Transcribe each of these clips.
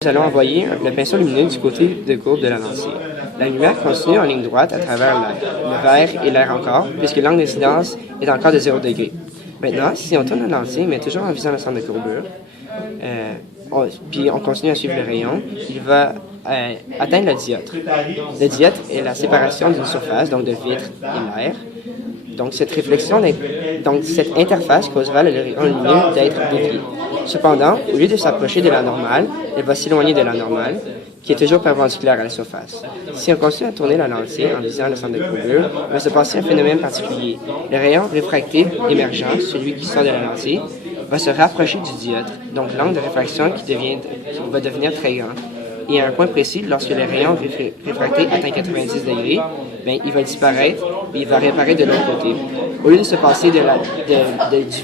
Nous allons envoyer le pinceau lumineux du côté de courbe de la lancée. La lumière continue en ligne droite à travers l'air, le verre et l'air encore, puisque l'angle d'incidence est encore de 0 degré. Maintenant, si on tourne la lentille, mais toujours en visant le centre de courbure, puis on continue à suivre le rayon, il va atteindre le dioptre. Le dioptre est la séparation d'une surface, donc de vitre et l'air. Donc cette interface causera le rayon lumineux d'être dévié. Cependant, au lieu de s'approcher de la normale, elle va s'éloigner de la normale, qui est toujours perpendiculaire à la surface. Si on continue à tourner la lentille en visant le centre de courbure, il va se passer un phénomène particulier. Le rayon réfracté émergent, celui qui sort de la lentille, va se rapprocher du dioptre, donc l'angle de réfraction qui va devenir très grand. Et à un point précis, lorsque le rayon réfracté atteint 90 degrés, il va disparaître et il va réapparaître de l'autre côté. Au lieu de se passer du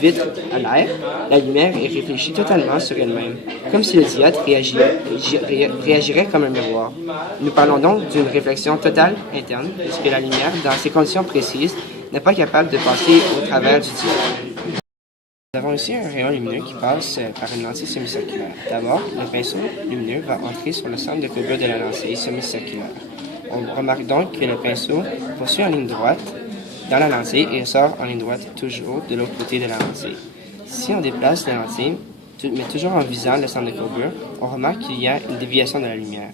vitre à l'air, la lumière est réfléchie totalement sur elle-même, comme si le dioptre réagirait comme un miroir. Nous parlons donc d'une réflexion totale interne, puisque la lumière, dans ces conditions précises, n'est pas capable de passer au travers du dioptre. Nous avons ici un rayon lumineux qui passe par une lentille semi-circulaire. D'abord, le pinceau lumineux va entrer sur le centre de courbure de la lentille semi-circulaire. On remarque donc que le pinceau poursuit en ligne droite dans la lentille et sort en ligne droite toujours de l'autre côté de la lentille. Si on déplace la lentille, mais toujours en visant le centre de courbure, on remarque qu'il y a une déviation de la lumière.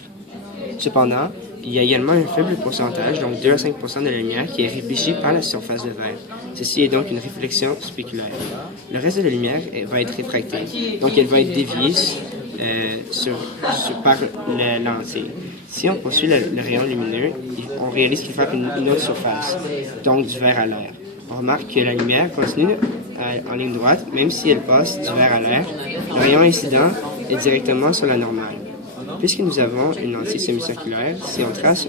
Cependant, il y a également un faible pourcentage, donc 2 à 5 % de la lumière, qui est réfléchie par la surface de verre. Ceci est donc une réflexion spéculaire. Le reste de la lumière va être réfractée, donc elle va être déviée par la lentille. Si on poursuit le rayon lumineux, on réalise qu'il frappe une autre surface, donc du verre à l'air. On remarque que la lumière continue en ligne droite, même si elle passe du verre à l'air. Le rayon incident est directement sur la normale. Puisque nous avons une lentille semi-circulaire, si on trace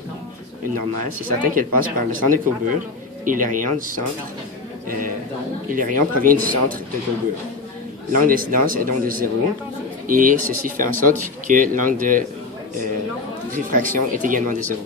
une normale, c'est certain qu'elle passe par le centre de courbure et les rayons proviennent du centre de courbure. L'angle d'incidence est donc de 0 et ceci fait en sorte que l'angle de réfraction est également de 0.